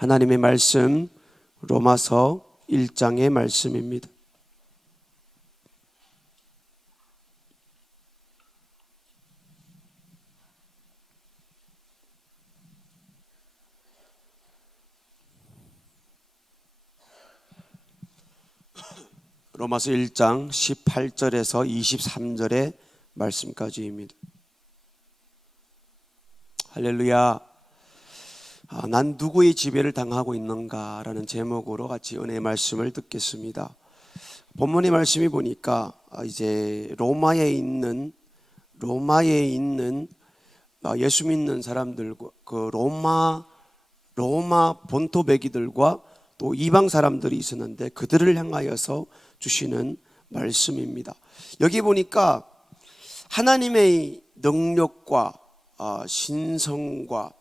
하나님의 말씀 로마서 1장의 말씀입니다. 로마서 1장 18절에서 23절의 말씀까지입니다. 할렐루야. 난 누구의 지배를 당하고 있는가 라는 제목으로 같이 은혜의 말씀을 듣겠습니다. 본문의 말씀이 보니까 이제 로마에 있는 예수 믿는 사람들과 그 로마 본토 배기들과 또 이방 사람들이 있었는데 그들을 향하여서 주시는 말씀입니다. 여기 보니까 하나님의 능력과 신성과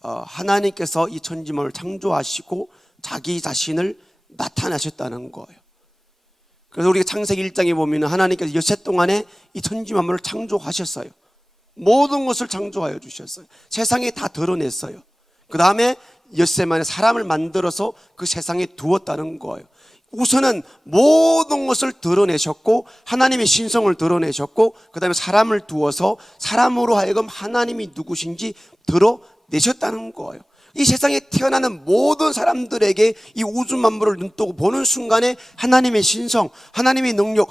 하나님께서 이 천지만을 창조하시고 자기 자신을 나타나셨다는 거예요. 그래서 우리가 창세기 1장에 보면 하나님께서 엿새 동안에 이 천지만물을 창조하셨어요. 모든 것을 창조하여 주셨어요. 세상에 다 드러냈어요. 그 다음에 엿새 만에 사람을 만들어서 그 세상에 두었다는 거예요. 우선은 모든 것을 드러내셨고 하나님의 신성을 드러내셨고 그 다음에 사람을 두어서 사람으로 하여금 하나님이 누구신지 드러내셨다는 거예요. 이 세상에 태어나는 모든 사람들에게 이 우주 만물을 눈뜨고 보는 순간에 하나님의 신성, 하나님의 능력,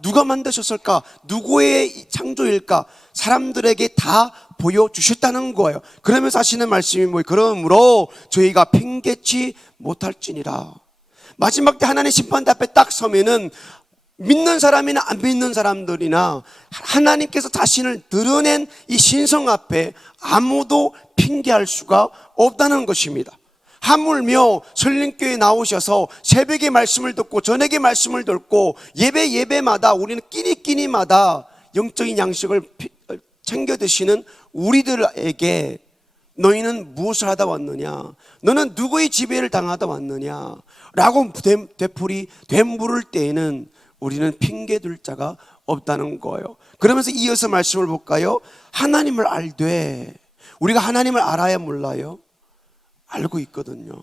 누가 만드셨을까? 누구의 창조일까? 사람들에게 다 보여주셨다는 거예요. 그러면서 하시는 말씀이 뭐예요? 그러므로 저희가 핑계치 못할지니라. 마지막 때 하나님의 심판대 앞에 딱 서면은 믿는 사람이나 안 믿는 사람들이나 하나님께서 자신을 드러낸 이 신성 앞에 아무도 핑계할 수가 없다는 것입니다. 하물며 설림교회에 나오셔서 새벽에 말씀을 듣고 저녁에 말씀을 듣고 예배마다 우리는 끼니마다 영적인 양식을 챙겨 드시는 우리들에게 너희는 무엇을 하다 왔느냐? 너는 누구의 지배를 당하다 왔느냐? 라고 되물을 때에는 우리는 핑계둘 자가 없다는 거예요. 그러면서 이어서 말씀을 볼까요? 하나님을 알되 우리가 하나님을 알아야 몰라요? 알고 있거든요.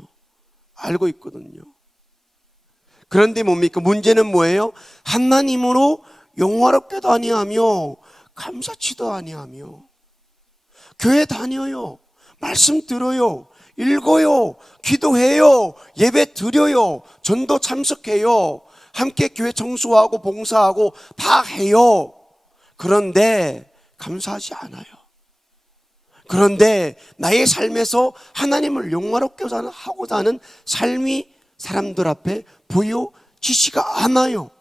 그런데 뭡니까? 문제는 뭐예요? 하나님으로 영화롭게도 아니하며 감사치도 아니하며 교회 다녀요, 말씀 들어요, 읽어요, 기도해요, 예배 드려요, 전도 참석해요, 함께 교회 청소하고 봉사하고 다 해요. 그런데 감사하지 않아요. 그런데 나의 삶에서 하나님을 영화롭게 하고자 하는 삶이 사람들 앞에 보여지지가 않아요.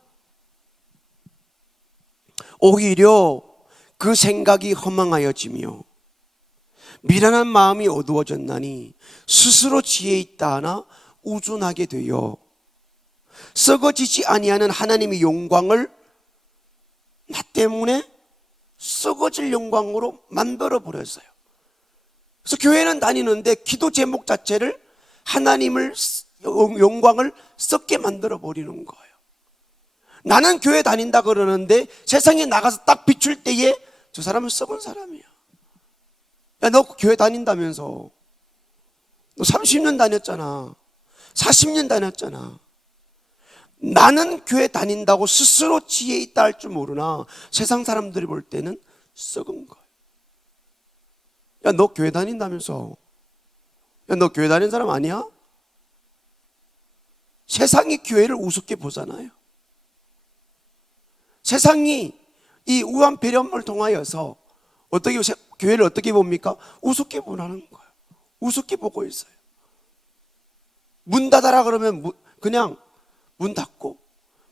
오히려 그 생각이 허망하여지며 미련한 마음이 어두워졌나니 스스로 지혜 있다 하나 우둔하게 되어 썩어지지 아니하는 하나님의 영광을 나 때문에 썩어질 영광으로 만들어 버렸어요. 그래서 교회는 다니는데 기도 제목 자체를 하나님을 영광을 썩게 만들어 버리는 거예요. 나는 교회 다닌다 그러는데 세상에 나가서 딱 비출 때에 저 사람은 썩은 사람이야. 야, 너 교회 다닌다면서. 너 30년 다녔잖아. 40년 다녔잖아. 나는 교회 다닌다고 스스로 지혜 있다 할 줄 모르나 세상 사람들이 볼 때는 썩은 거예요. 야, 너 교회 다닌다면서. 야, 너 교회 다닌 사람 아니야? 세상이 교회를 우습게 보잖아요. 세상이 이 우한 배려를 통하여서 교회를 어떻게 봅니까? 우습게 보라는 거예요. 우습게 보고 있어요. 문 닫아라 그러면 그냥 문 닫고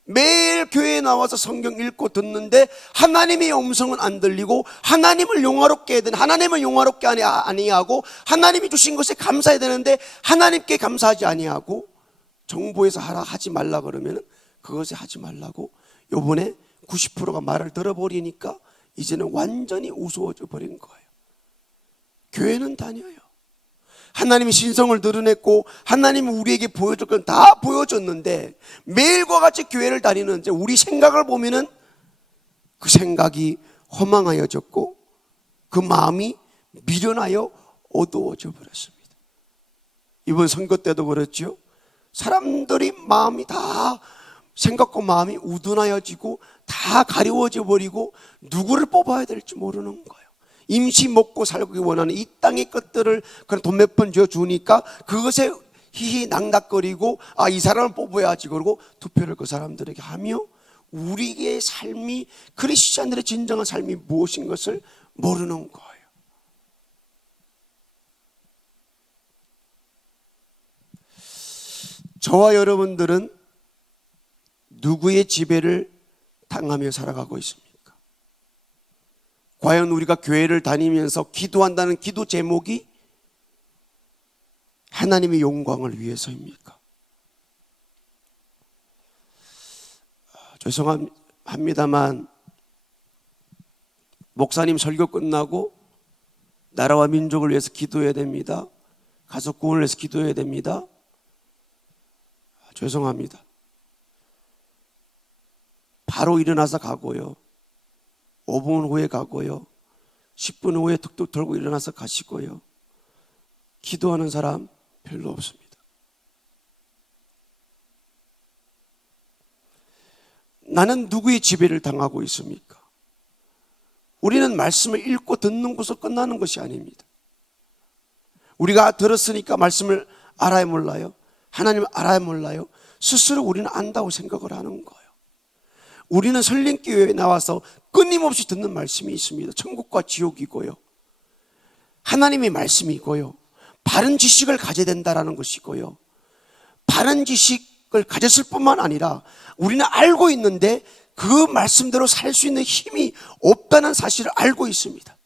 매일 교회에 나와서 성경 읽고 듣는데 하나님의 음성은 안 들리고 하나님을 영화롭게 해야 되는 하나님을 영화롭게 아니하고 하나님이 주신 것에 감사해야 되는데 하나님께 감사하지 아니하고 정부에서 하지 말라 그러면 그것에 하지 말라고 요번에 90%가 말을 들어버리니까 이제는 완전히 우스워져 버린 거예요. 교회는 다녀요. 하나님의 신성을 드러냈고 하나님이 우리에게 보여줄 건 다 보여줬는데 매일과 같이 교회를 다니는데 우리 생각을 보면은 그 생각이 허망하여졌고 그 마음이 미련하여 어두워져 버렸습니다. 이번 선거 때도 그렇죠. 사람들이 마음이 다 생각과 마음이 우둔하여지고 다 가려워져 버리고 누구를 뽑아야 될지 모르는 거예요. 임시 먹고 살기 원하는 이 땅의 것들을 그런 돈 몇 번 주니까 그것에 희희낙낙거리고 이 사람을 뽑아야지 그러고 투표를 그 사람들에게 하며 우리의 삶이 크리스찬들의 진정한 삶이 무엇인 것을 모르는 거예요. 저와 여러분들은 누구의 지배를 당하며 살아가고 있습니까? 과연 우리가 교회를 다니면서 기도한다는 기도 제목이 하나님의 영광을 위해서입니까? 죄송합니다만 목사님 설교 끝나고 나라와 민족을 위해서 기도해야 됩니다. 가족 구원을 위해서 기도해야 됩니다. 죄송합니다. 바로 일어나서 가고요. 5분 후에 가고요. 10분 후에 툭툭 털고 일어나서 가시고요. 기도하는 사람 별로 없습니다. 나는 누구의 지배를 당하고 있습니까? 우리는 말씀을 읽고 듣는 것으로 끝나는 것이 아닙니다. 우리가 들었으니까 말씀을 알아야 몰라요? 하나님을 알아야 몰라요? 스스로 우리는 안다고 생각을 하는 거예요. 우리는 설린교회에 나와서 끊임없이 듣는 말씀이 있습니다. 천국과 지옥이고요, 하나님의 말씀이고요, 바른 지식을 가져야 된다는 것이고요, 바른 지식을 가졌을 뿐만 아니라 우리는 알고 있는데 그 말씀대로 살 수 있는 힘이 없다는 사실을 알고 있습니다.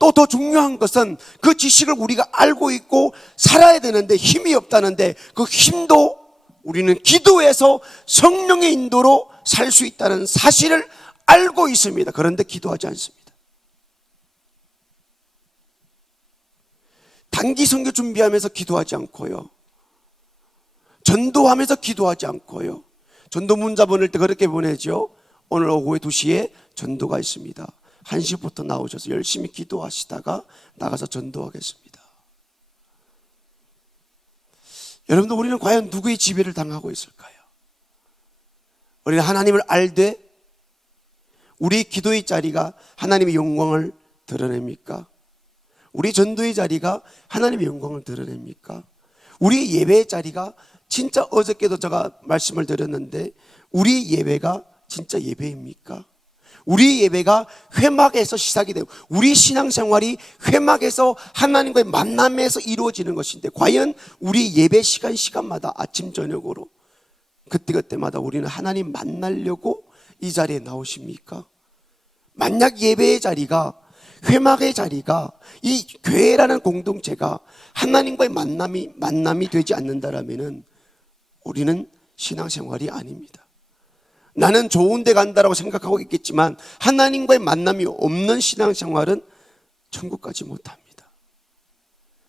또 더 중요한 것은 그 지식을 우리가 알고 있고 살아야 되는데 힘이 없다는데 그 힘도 우리는 기도해서 성령의 인도로 살 수 있다는 사실을 알고 있습니다. 그런데 기도하지 않습니다. 단기 선교 준비하면서 기도하지 않고요, 전도하면서 기도하지 않고요. 전도 문자 보낼 때 그렇게 보내죠. 오늘 오후에 2시에 전도가 있습니다. 1시부터 나오셔서 열심히 기도하시다가 나가서 전도하겠습니다. 여러분들, 우리는 과연 누구의 지배를 당하고 있을까요? 우리는 하나님을 알되 우리 기도의 자리가 하나님의 영광을 드러냅니까? 우리 전도의 자리가 하나님의 영광을 드러냅니까? 우리 예배의 자리가 진짜, 어저께도 제가 말씀을 드렸는데 우리 예배가 진짜 예배입니까? 우리 예배가 회막에서 시작이 되고 우리 신앙생활이 회막에서 하나님과의 만남에서 이루어지는 것인데 과연 우리 예배 시간마다 아침 저녁으로 그때그때마다 우리는 하나님 만나려고 이 자리에 나오십니까? 만약 예배의 자리가, 회막의 자리가, 이 교회라는 공동체가 하나님과의 만남이 되지 않는다라면은 우리는 신앙생활이 아닙니다. 나는 좋은 데 간다라고 생각하고 있겠지만 하나님과의 만남이 없는 신앙생활은 천국 가지 못합니다.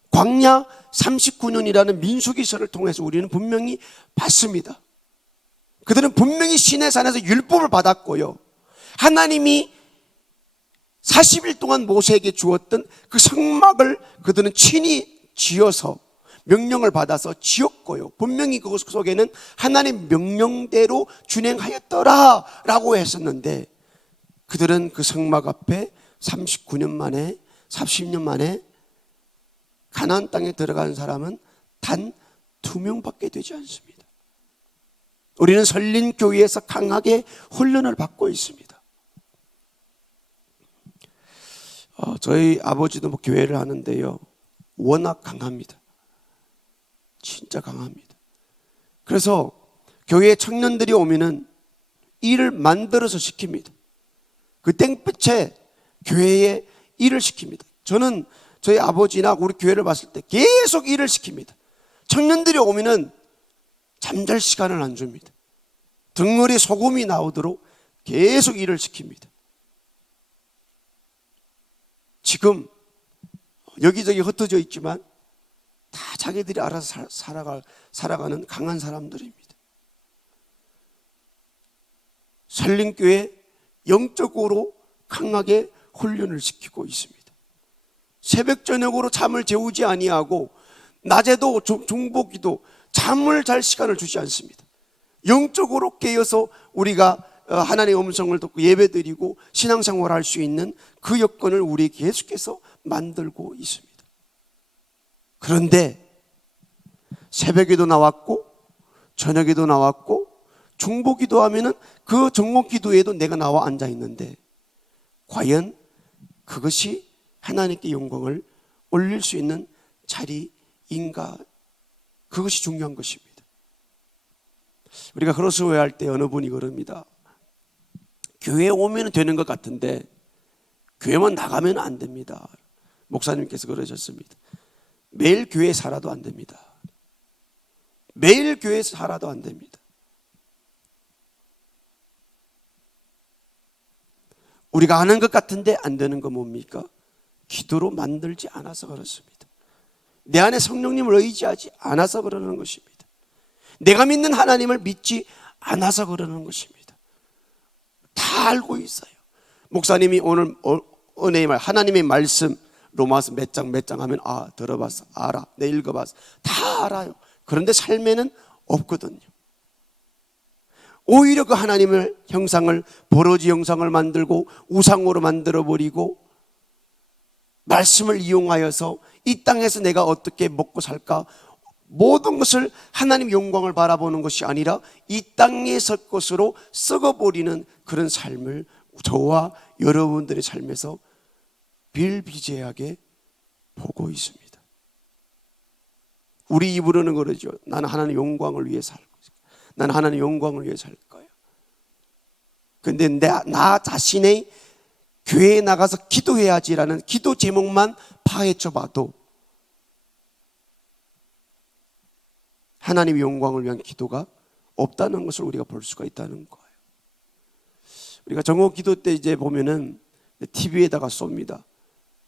광야 39년이라는 민수기서를 통해서 우리는 분명히 봤습니다. 그들은 분명히 시내 산에서 율법을 받았고요, 하나님이 40일 동안 모세에게 주었던 그 성막을 그들은 친히 지어서 명령을 받아서 지었고요, 분명히 그것 속에는 하나님 명령대로 준행하였더라 라고 했었는데 그들은 그 성막 앞에 39년 만에 40년 만에 가나안 땅에 들어간 사람은 단 2명밖에 되지 않습니다. 우리는 설린교회에서 강하게 훈련을 받고 있습니다. 저희 아버지도 교회를 하는데요, 워낙 강합니다. 진짜 강합니다. 그래서 교회에 청년들이 오면은 일을 만들어서 시킵니다. 그 땡볕에 교회에 일을 시킵니다. 저는 저희 아버지나 우리 교회를 봤을 때 계속 일을 시킵니다. 청년들이 오면은 잠잘 시간을 안 줍니다. 등어리 소금이 나오도록 계속 일을 시킵니다. 지금 여기저기 흩어져 있지만 다 자기들이 알아서 살아가는 강한 사람들입니다. 설린교회 영적으로 강하게 훈련을 시키고 있습니다. 새벽 저녁으로 잠을 재우지 아니하고 낮에도 중보기도, 잠을 잘 시간을 주지 않습니다. 영적으로 깨어서 우리가 하나님의 음성을 듣고 예배드리고 신앙생활을 할 수 있는 그 여건을 우리 계속해서 만들고 있습니다. 그런데 새벽에도 나왔고 저녁에도 나왔고 중보기도 하면은 그 정목기도에도 내가 나와 앉아 있는데 과연 그것이 하나님께 영광을 올릴 수 있는 자리인가? 그것이 중요한 것입니다. 우리가 크로스웨이 때 어느 분이 그럽니다. 교회에 오면 되는 것 같은데 교회만 나가면 안 됩니다. 목사님께서 그러셨습니다. 매일 교회에 살아도 안 됩니다. 매일 교회에서 살아도 안 됩니다. 우리가 아는 것 같은데 안 되는 거 뭡니까? 기도로 만들지 않아서 그렇습니다. 내 안에 성령님을 의지하지 않아서 그러는 것입니다. 내가 믿는 하나님을 믿지 않아서 그러는 것입니다. 다 알고 있어요. 목사님이 오늘 은혜의 말, 하나님의 말씀 로마서 몇 장 하면 들어봤어, 알아, 내 읽어봤어, 다 알아요. 그런데 삶에는 없거든요. 오히려 그 하나님의 형상을, 버러지 형상을 만들고 우상으로 만들어버리고 말씀을 이용하여서 이 땅에서 내가 어떻게 먹고 살까, 모든 것을 하나님 영광을 바라보는 것이 아니라 이 땅에 설 것으로 썩어버리는 그런 삶을 저와 여러분들의 삶에서 비일비재하게 보고 있습니다. 우리 입으로는 그러죠. 나는 하나님 영광을 위해 살 거야. 나는 하나님 영광을 위해 살 거야. 그런데 나 자신의 교회에 나가서 기도해야지라는 기도 제목만 파헤쳐 봐도 하나님의 영광을 위한 기도가 없다는 것을 우리가 볼 수가 있다는 거예요. 우리가 정오 기도 때 이제 보면은 TV에다가 쏩니다.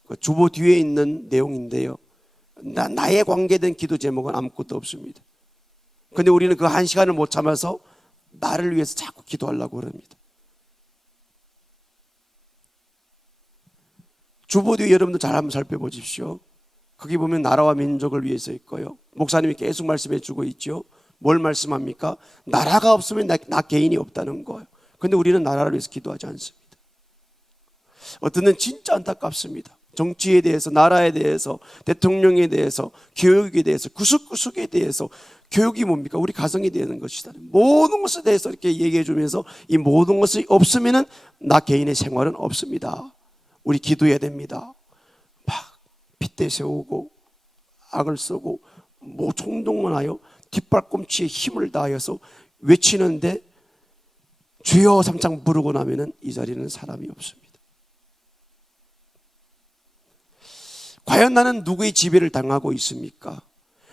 그 주보 뒤에 있는 내용인데요. 나에 관계된 기도 제목은 아무것도 없습니다. 그런데 우리는 그 한 시간을 못 참아서 나를 위해서 자꾸 기도하려고 그럽니다. 주보 뒤에 여러분들 잘 한번 살펴보십시오. 거기 보면 나라와 민족을 위해서 있고요. 목사님이 계속 말씀해 주고 있죠. 뭘 말씀합니까? 나라가 없으면 나 개인이 없다는 거예요. 그런데 우리는 나라를 위해서 기도하지 않습니다. 어떤 데는 진짜 안타깝습니다. 정치에 대해서, 나라에 대해서, 대통령에 대해서, 교육에 대해서, 구석구석에 대해서. 교육이 뭡니까? 우리 가정이 되는 것이다. 모든 것에 대해서 이렇게 얘기해 주면서 이 모든 것이 없으면은 나 개인의 생활은 없습니다. 우리 기도해야 됩니다. 막 핏대 세우고 악을 쓰고 뭐衝動만 하여 뒷발꿈치에 힘을 다하여서 외치는데 주여 삼창 부르고 나면은 이 자리는 사람이 없습니다. 과연 나는 누구의 지배를 당하고 있습니까?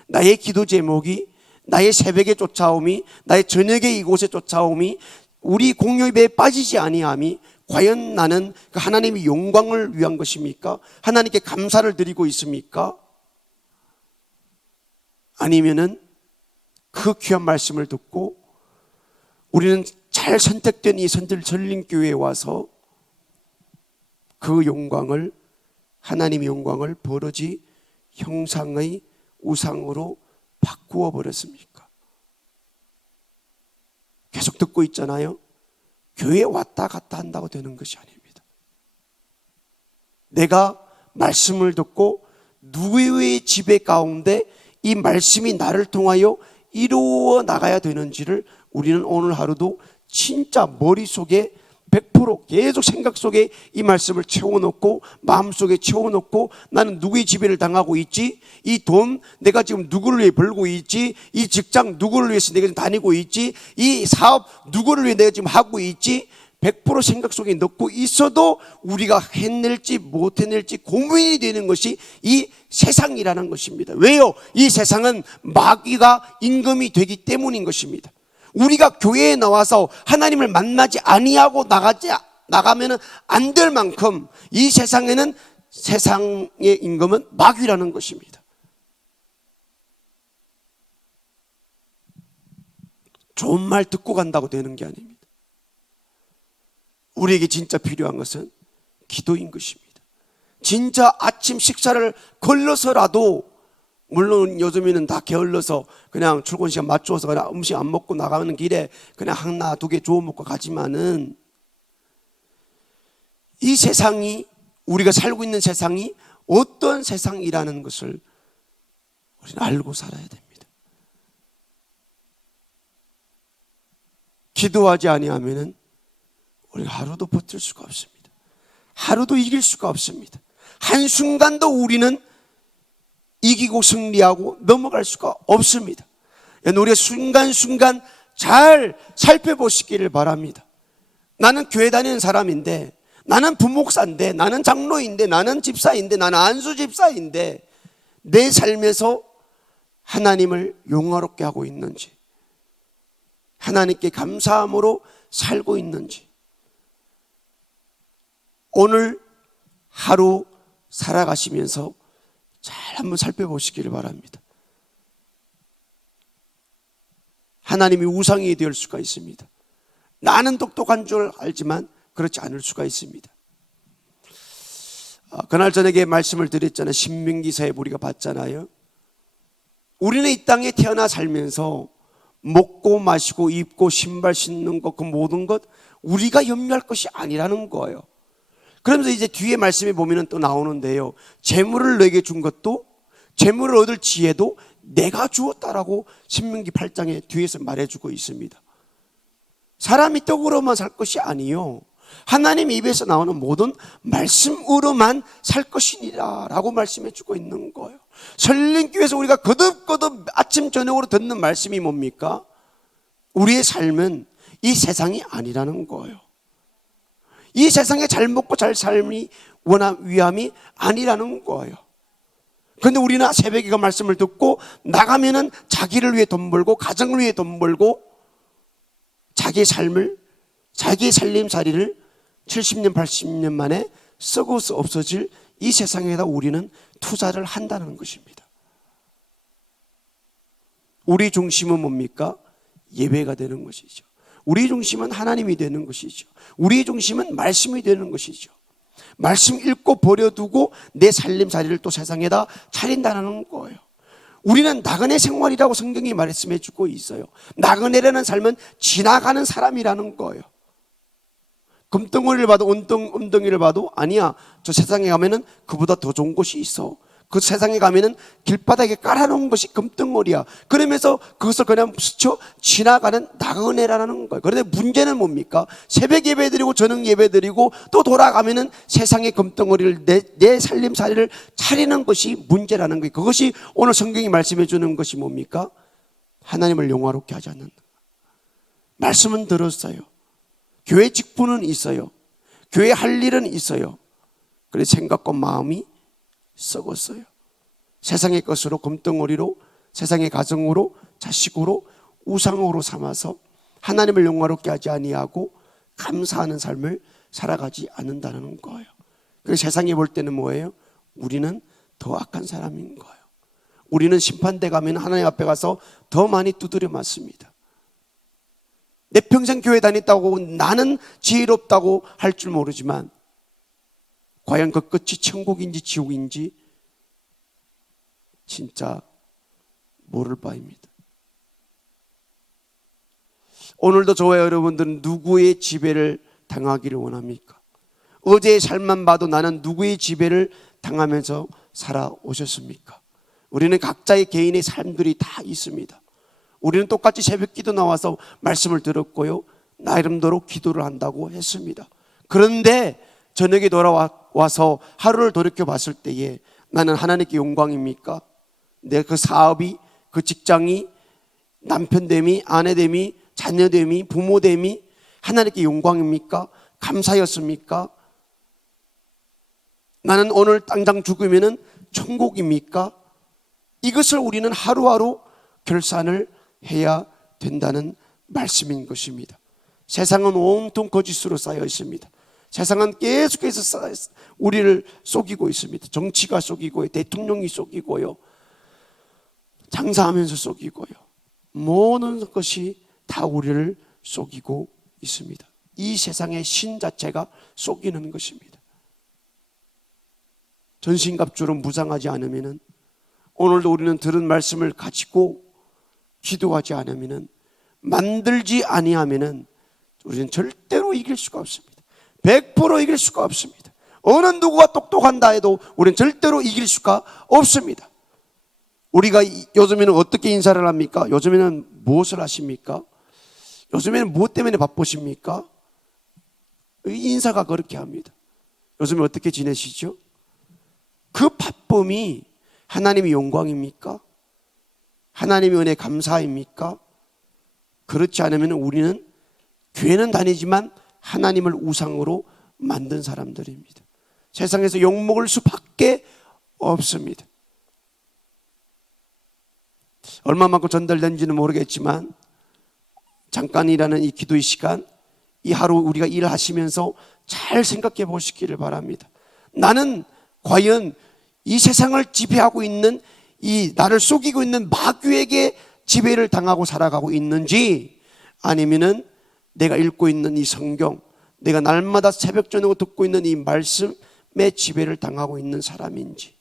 나의 기도 제목이, 나의 새벽에 쫓아옴이, 나의 저녁에 이곳에 쫓아옴이, 우리 공유예배에 빠지지 아니함이 과연 나는 그 하나님의 영광을 위한 것입니까? 하나님께 감사를 드리고 있습니까? 아니면은 그 귀한 말씀을 듣고 우리는 잘 선택된 이 전림교회에 와서 그 영광을, 하나님의 영광을 버러지 형상의 우상으로 바꾸어 버렸습니까? 계속 듣고 있잖아요. 교회에 왔다 갔다 한다고 되는 것이 아닙니다. 내가 말씀을 듣고 누구의 지배 가운데 이 말씀이 나를 통하여 이루어 나가야 되는지를 우리는 오늘 하루도 진짜 머릿속에 100% 계속 생각 속에 이 말씀을 채워놓고 마음속에 채워놓고 나는 누구의 지배를 당하고 있지? 이 돈 내가 지금 누구를 위해 벌고 있지? 이 직장 누구를 위해서 내가 지금 다니고 있지? 이 사업 누구를 위해 내가 지금 하고 있지? 100% 생각 속에 넣고 있어도 우리가 해낼지 못 해낼지 고민이 되는 것이 이 세상이라는 것입니다. 왜요? 이 세상은 마귀가 임금이 되기 때문인 것입니다. 우리가 교회에 나와서 하나님을 만나지 아니하고 나가면 안 될 만큼 이 세상에는 세상의 임금은 마귀라는 것입니다. 좋은 말 듣고 간다고 되는 게 아닙니다. 우리에게 진짜 필요한 것은 기도인 것입니다. 진짜 아침 식사를 걸러서라도 물론 요즘에는 다 게을러서 그냥 출근 시간 맞춰서 그냥 음식 안 먹고 나가는 길에 그냥 하나 두 개 주워 먹고 가지만은, 이 세상이, 우리가 살고 있는 세상이 어떤 세상이라는 것을 우리는 알고 살아야 됩니다. 기도하지 아니하면은 우리가 하루도 버틸 수가 없습니다. 하루도 이길 수가 없습니다. 한순간도 우리는 이기고 승리하고 넘어갈 수가 없습니다. 우리가 순간순간 잘 살펴보시기를 바랍니다. 나는 교회 다니는 사람인데, 나는 부목사인데, 나는 장로인데, 나는 집사인데, 나는 안수집사인데, 내 삶에서 하나님을 영화롭게 하고 있는지, 하나님께 감사함으로 살고 있는지, 오늘 하루 살아가시면서 잘 한번 살펴보시기를 바랍니다. 하나님이 우상이 될 수가 있습니다. 나는 똑똑한 줄 알지만 그렇지 않을 수가 있습니다. 그날 저녁에 말씀을 드렸잖아요. 신명기사에 우리가 봤잖아요. 우리는 이 땅에 태어나 살면서 먹고 마시고 입고 신발 신는 것, 그 모든 것 우리가 염려할 것이 아니라는 거예요. 그러면서 이제 뒤에 말씀에 보면 또 나오는데요, 재물을 내게 준 것도, 재물을 얻을 지혜도 내가 주었다라고 신명기 8장에 뒤에서 말해주고 있습니다. 사람이 떡으로만 살 것이 아니요, 하나님 입에서 나오는 모든 말씀으로만 살 것이니라 라고 말씀해 주고 있는 거예요. 설린교회에서 우리가 거듭거듭 아침 저녁으로 듣는 말씀이 뭡니까? 우리의 삶은 이 세상이 아니라는 거예요. 이 세상에 잘 먹고 잘 삶이 위함이 아니라는 거예요. 그런데 우리는 새벽에 그 말씀을 듣고 나가면은 자기를 위해 돈 벌고 가정을 위해 돈 벌고 자기의 삶을, 자기의 살림살이를 70년 80년 만에 썩어서 없어질 이 세상에다 우리는 투자를 한다는 것입니다. 우리 중심은 뭡니까? 예배가 되는 것이죠. 우리 중심은 하나님이 되는 것이죠. 우리 중심은 말씀이 되는 것이죠. 말씀 읽고 버려두고 내 살림살이를 또 세상에다 차린다는 거예요. 우리는 나그네 생활이라고 성경이 말씀해 주고 있어요. 나그네라는 삶은 지나가는 사람이라는 거예요. 금덩어리를 봐도 은덩이를 봐도 아니야, 저 세상에 가면은 그보다 더 좋은 곳이 있어. 그 세상에 가면은 길바닥에 깔아놓은 것이 금덩어리야. 그러면서 그것을 그냥 스쳐 지나가는 나그네라는 거예요. 그런데 문제는 뭡니까? 새벽 예배 드리고 저녁 예배 드리고 또 돌아가면은 세상의 금덩어리를 내 살림살이를 차리는 것이 문제라는 거예요. 그것이 오늘 성경이 말씀해 주는 것이 뭡니까? 하나님을 영화롭게 하지 않는다. 말씀은 들었어요. 교회 직분은 있어요. 교회 할 일은 있어요. 그래서 생각과 마음이 썩었어요. 세상의 것으로, 금덩어리로, 세상의 가정으로, 자식으로, 우상으로 삼아서 하나님을 영화롭게 하지 아니하고 감사하는 삶을 살아가지 않는다는 거예요. 그래서 세상이 볼 때는 뭐예요? 우리는 더 악한 사람인 거예요. 우리는 심판대 가면 하나님 앞에 가서 더 많이 두드려 맞습니다. 내 평생 교회 다녔다고 나는 지혜롭다고 할 줄 모르지만 과연 그 끝이 천국인지 지옥인지 진짜 모를 바입니다. 오늘도 저와 여러분들은 누구의 지배를 당하기를 원합니까? 어제의 삶만 봐도 나는 누구의 지배를 당하면서 살아오셨습니까? 우리는 각자의 개인의 삶들이 다 있습니다. 우리는 똑같이 새벽 기도 나와서 말씀을 들었고요, 나름대로 기도를 한다고 했습니다. 그런데 저녁에 돌아와서 하루를 돌이켜 봤을 때에 나는 하나님께 영광입니까? 내 그 사업이, 그 직장이, 남편됨이, 아내됨이, 자녀됨이, 부모됨이 하나님께 영광입니까? 감사였습니까? 나는 오늘 당장 죽으면 천국입니까? 이것을 우리는 하루하루 결산을 해야 된다는 말씀인 것입니다. 세상은 온통 거짓으로 쌓여 있습니다. 세상은 계속해서 우리를 속이고 있습니다. 정치가 속이고요, 대통령이 속이고요, 장사하면서 속이고요, 모든 것이 다 우리를 속이고 있습니다. 이 세상의 신 자체가 속이는 것입니다. 전신갑주로 무장하지 않으면 오늘도 우리는 들은 말씀을 가지고 기도하지 않으면은, 만들지 아니하면은 우리는 절대로 이길 수가 없습니다. 100% 이길 수가 없습니다. 어느 누구가 똑똑한다 해도 우리는 절대로 이길 수가 없습니다. 우리가 요즘에는 어떻게 인사를 합니까? 요즘에는 무엇을 하십니까? 요즘에는 무엇 때문에 바쁘십니까? 인사가 그렇게 합니다. 요즘에 어떻게 지내시죠? 그 바쁨이 하나님의 영광입니까? 하나님의 은혜 감사입니까? 그렇지 않으면 우리는 교회는 다니지만 하나님을 우상으로 만든 사람들입니다. 세상에서 욕먹을 수밖에 없습니다. 얼마만큼 전달된지는 모르겠지만 잠깐이라는 이 기도의 시간, 이 하루 우리가 일하시면서 잘 생각해 보시기를 바랍니다. 나는 과연 이 세상을 지배하고 있는, 이 나를 속이고 있는 마귀에게 지배를 당하고 살아가고 있는지, 아니면은 내가 읽고 있는 이 성경, 내가 날마다 새벽 저녁 듣고 있는 이 말씀에 지배를 당하고 있는 사람인지,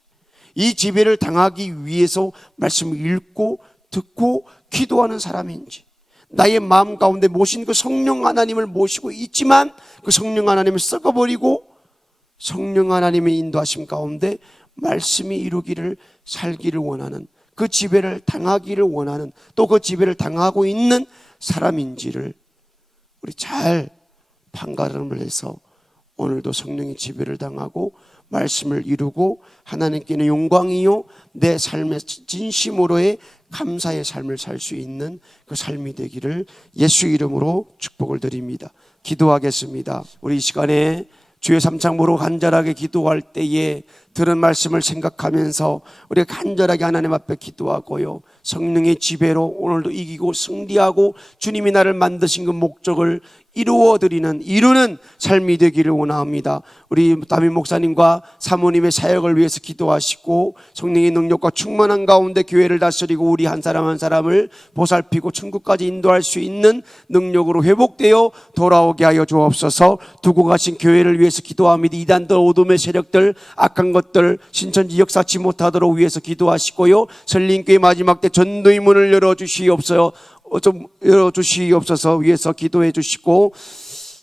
이 지배를 당하기 위해서 말씀을 읽고 듣고 기도하는 사람인지, 나의 마음 가운데 모신 그 성령 하나님을 모시고 있지만 그 성령 하나님을 썩어버리고 성령 하나님의 인도하심 가운데 말씀이 이루기를, 살기를 원하는, 그 지배를 당하기를 원하는, 또 그 지배를 당하고 있는 사람인지를 우리 잘 판가름을 해서 오늘도 성령의 지배를 당하고 말씀을 이루고 하나님께는 영광이요 내 삶의 진심으로의 감사의 삶을 살 수 있는 그 삶이 되기를 예수 이름으로 축복을 드립니다. 기도하겠습니다. 우리 이 시간에 주의 삼창으로 간절하게 기도할 때에 들은 말씀을 생각하면서 우리가 간절하게 하나님 앞에 기도하고요, 성령의 지배로 오늘도 이기고 승리하고 주님이 나를 만드신 그 목적을 이루는 삶이 되기를 원합니다. 우리 담임 목사님과 사모님의 사역을 위해서 기도하시고 성령의 능력과 충만한 가운데 교회를 다스리고 우리 한 사람 한 사람을 보살피고 천국까지 인도할 수 있는 능력으로 회복되어 돌아오게 하여 주옵소서. 두고 가신 교회를 위해서 기도합니다. 이단들, 어둠의 세력들, 악한 것들 신천지 역사치 못하도록 위해서 기도하시고요, 설린교회 마지막 때 전도의 문을 열어주시옵소서 위해서 기도해 주시고,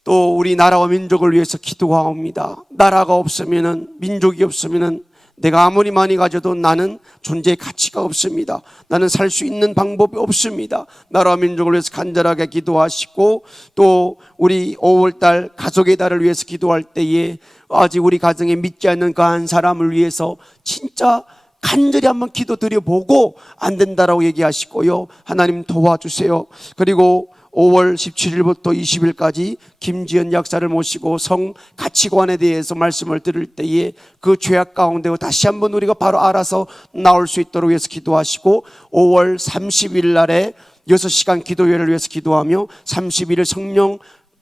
또 우리 나라와 민족을 위해서 기도하옵니다. 나라가 없으면은, 민족이 없으면은 내가 아무리 많이 가져도 나는 존재의 가치가 없습니다. 나는 살 수 있는 방법이 없습니다. 나라와 민족을 위해서 간절하게 기도하시고, 또 우리 5월달 가족의 달을 위해서 기도할 때에 아직 우리 가정에 믿지 않는 그 한 사람을 위해서 진짜 간절히 한번 기도 드려보고 안 된다라고 얘기하시고요, 하나님 도와주세요. 그리고 5월 17일부터 20일까지 김지연 약사를 모시고 성 가치관에 대해서 말씀을 들을 때에 그 죄악 가운데 다시 한번 우리가 바로 알아서 나올 수 있도록 위해서 기도하시고, 5월 30일 날에 6시간 기도회를 위해서 기도하며 31일 성령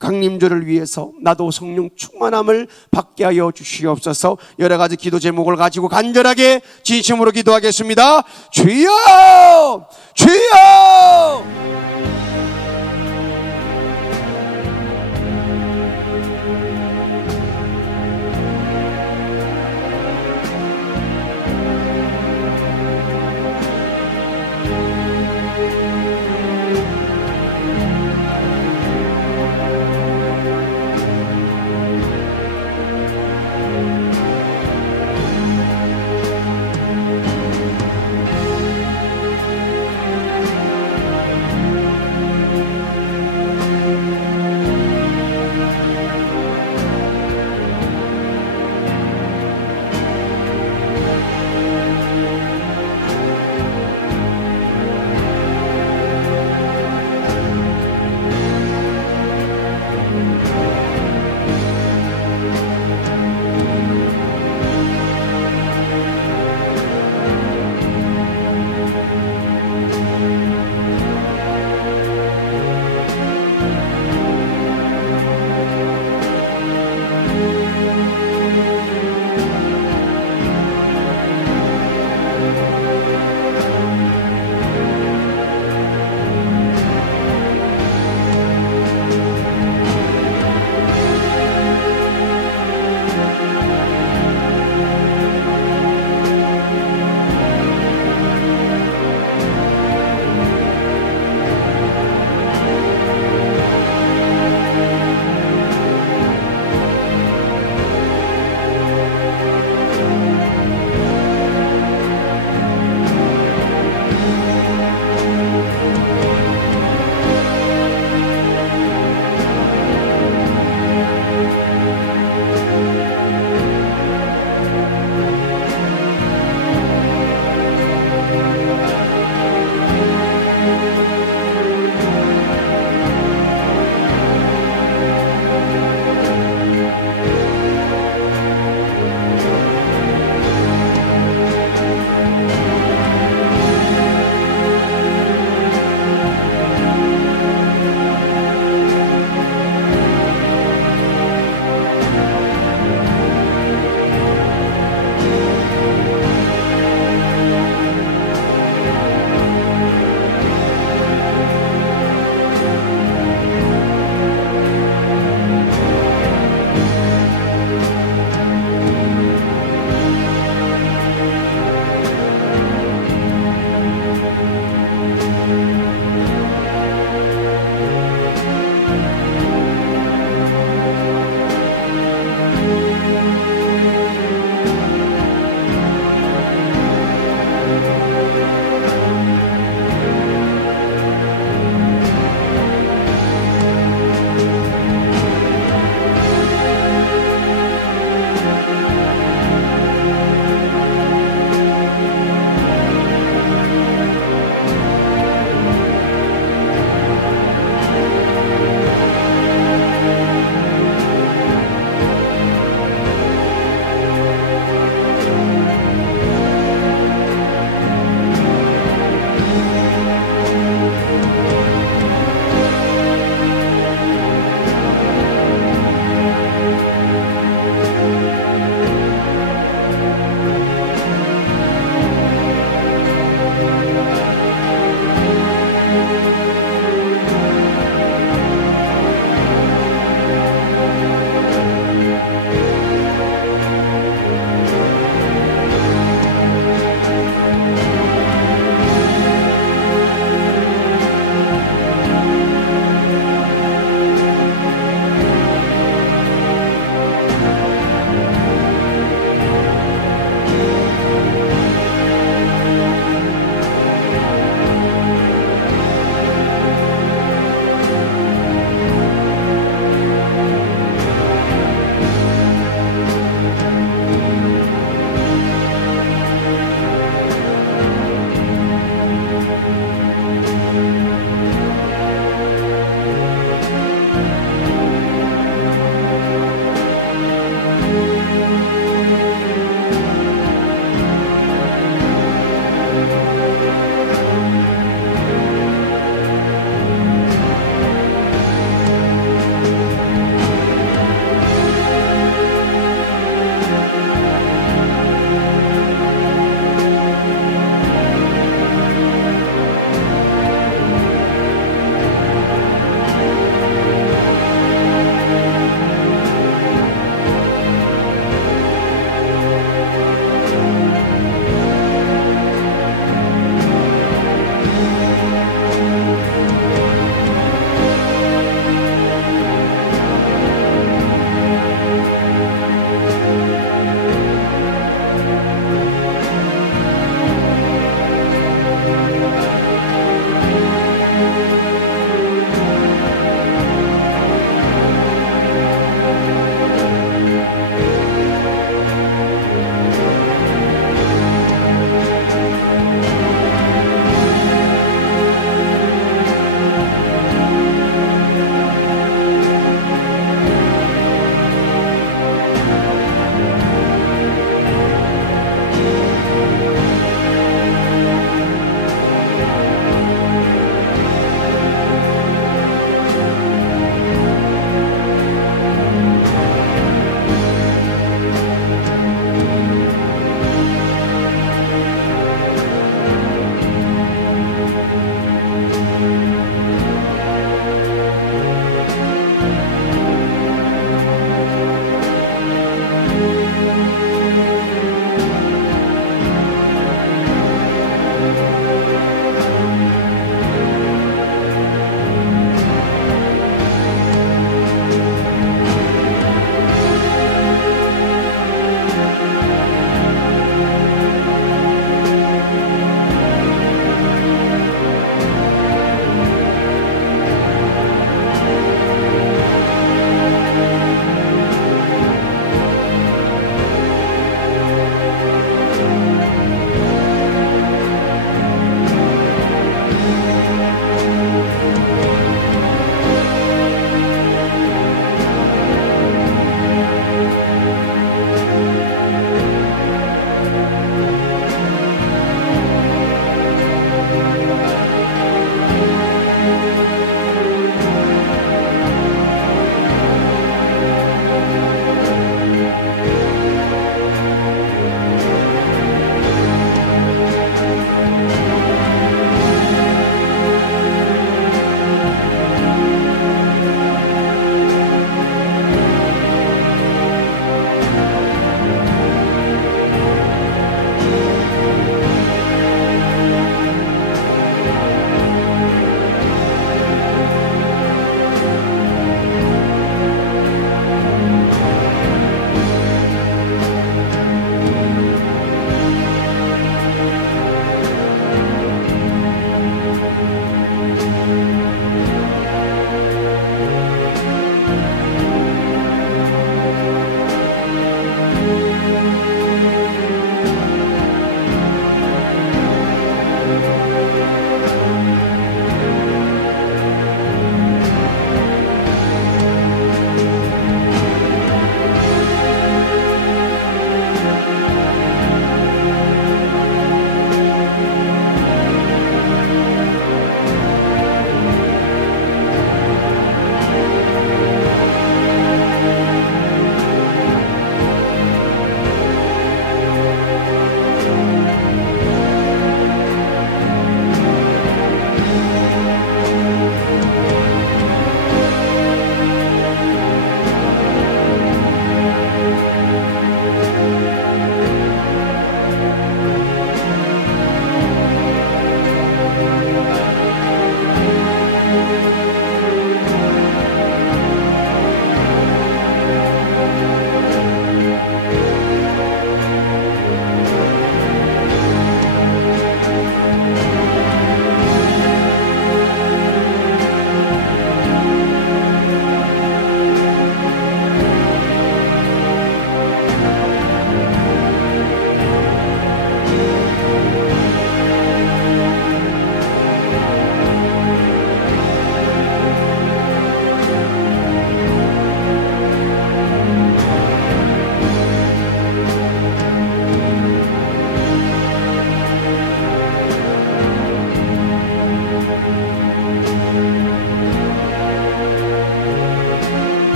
강림절을 위해서 나도 성령 충만함을 받게 하여 주시옵소서. 여러 가지 기도 제목을 가지고 간절하게 진심으로 기도하겠습니다. 주여!